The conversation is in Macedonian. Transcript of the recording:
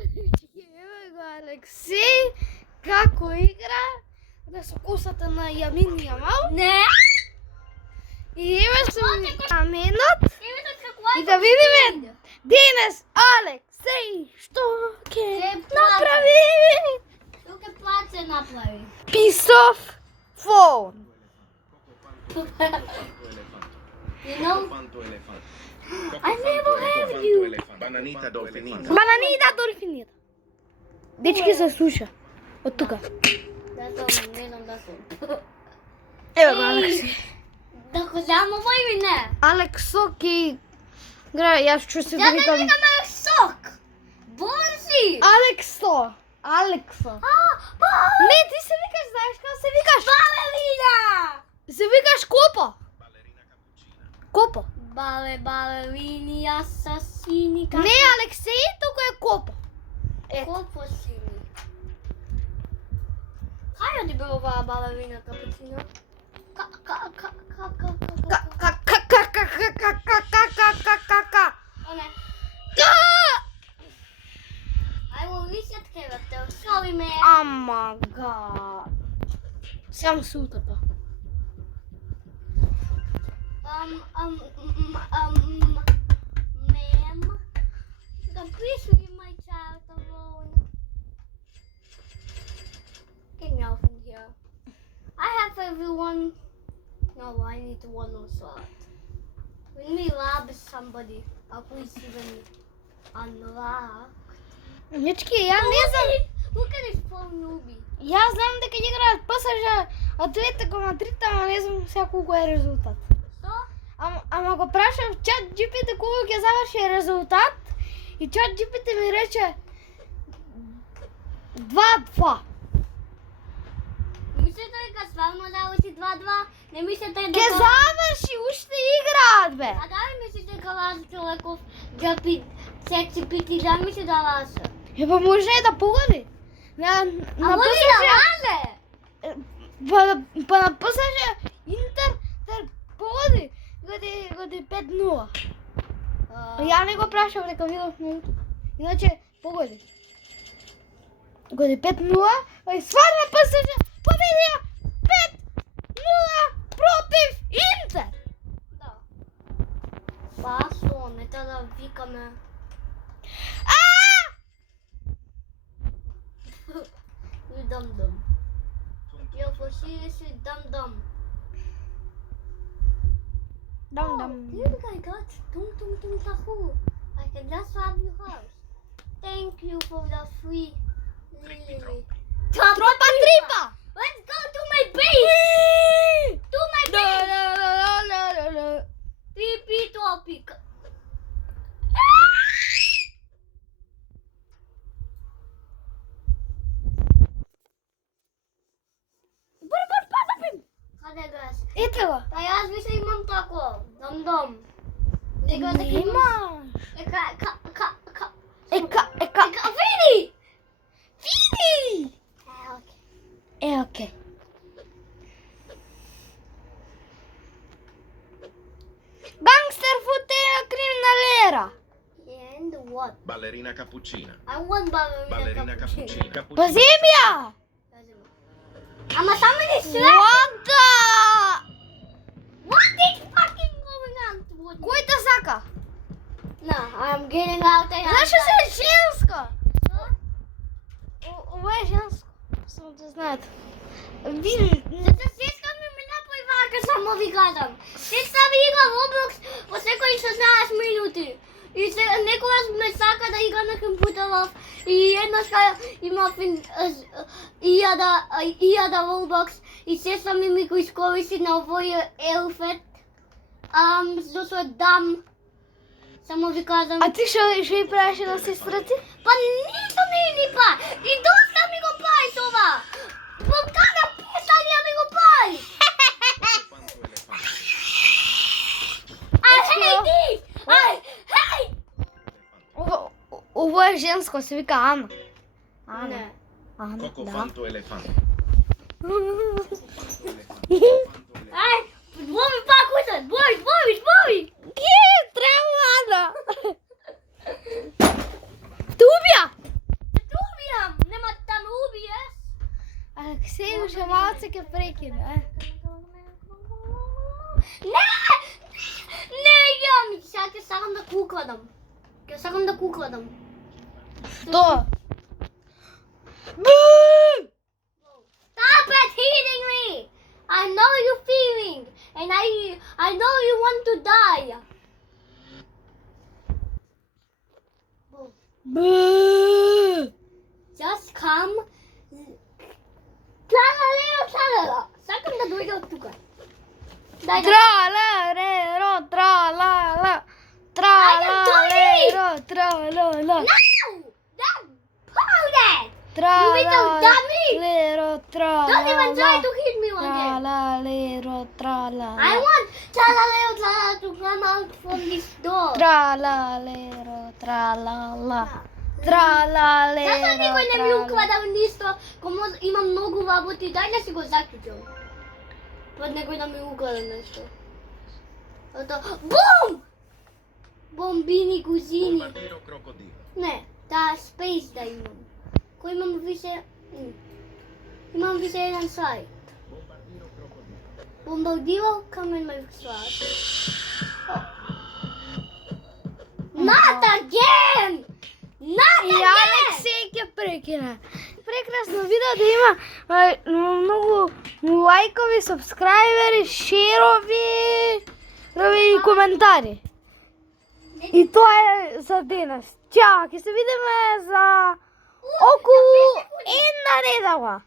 Ево го Алексей како игра со косата на Јамин Јамал. Не. И ево сум каменот. И да видиме денес Алексей што ќе направи. Што ќе плаче направи? Piece of phone. You know? I never have you. Bananita dolfinita. Бананита дорфинита. Дечки се слуша. Од тука. Не знам да сум. Ево го Алексей. Да го замова или не? Алексо ки гра, јас ќе се Ја не викам викам Алексок. Бонзи. Алексо. Алексо. Не, ти се викаш, знаеш како се викаш? Балерина. Се викаш Копо. Копо. Балерини, асасини. Не Алексей, туку е Копо. Колко сини? Кај оди бе оваа балерина капуцино? Оне. I will reset character. Sorry, man. Oh my god. Сам се утопа. Ma'am, please leave my child alone. Get me out from here. I have everyone. No, I need one more slot. When we rob somebody, I'll please even unlock. Дечки, ја не знам. Look at this poor newbie. Јас знам дека ќе играат ПСЖ од 2,3, ама не знам сега колку е резултат. Што? Ама го прашав чат GPT колку ќе заврши резултат и чат GPT ми рече 2-2. Мислите дека стварно заврши 2-2? Не мислите дека... Ќе заврши, уште играат бе. А дали мислите дека Лазо Човеков секси пити да мисли да лазе? Па може и да погоди. На може и да лазе? Па на ПСЖ Интер погоди годи 5-0. Ја не го прашав дека видов на YouTube. Иначе погоди. Годи 5-0, и стварно ПСЖ победија 5-0 против Интер. Да. Па што, не треба да викаме. You dum-dum. Yo, for seriously, dum-dum. Look, I got tung tahu. I can just rob your house. Thank you for the free lily. Тропа трипа. Let's go to my base. To my base. Trippy topic. Каде гас? Ето го. Па јас више имам тако. Дом. Него дека Нема. Ека. Ека. Вини! Види. Окей. Окей. Gangster fotela criminalera. And what? Ballerina cappuccina. I want Ballerina cappuccino. cappuccina. Поземја. Ама само не след. What the? What is fucking going on? Кој те сака? No, I'm getting out there. Зашо се женско? Ова е женско. Само да знаете. Види. Зато сестра ми направи вака, само ви кажам. Сестра ми игра Roblox по секој 16 минути. И некогаш ме сака да игра на компјутеров и еднаш има да Roblox и сестра ми го искористи на овој елфет. Зашто е дам. Само ви кажам. А ти што ја правиш на сестра ти? Па ништо не ни па. И доста ми го прави това. По када писања ми го прави. I hate this. I hate. Ова е женско, се вика Ана. Не. Ана, да. Cocofanto elefante. Ај, двоми пак узат. Двоми. Ке, треба Ана. Тубја. уште малце ќе прекине. Не! Не, јам! Сега ќе сакам да кукладам. Ќе сакам да кукладам. Што? Stop it hitting me! I know you feeling, and I know you want to die. Бу! Just come. Тралалео. Сакам да дојде од тука. Дај да. Тралалеро, тралала. Тралалеро, тралала. No! Hold it! little dummy! Tralалеро, Don't even try тралала. to hit me again. Tralалеро, tralala. I want Tralala to come out from this door. Tralалеро, tralala. Зашто Тралалеро, никој не ми тралала. укладал ништо, кому има многу работи, дај да си го заклучам. Пред некој да ми уклада нешто. Ото, бум! Бомбини кузини. Bombardiro crocodilo. Не, таа спейс да имам. Кој имам више... Имам више еден слайд. Bombardiro crocodilo. Bombardiro, come in my slide. Not again! Not И again! Алексей ќе прекине. Прекрасно видео да има многу лајкови, сабскрајбери, шерови и коментари. И тоа е за денес. Чао, ќе се видиме за околу една недела.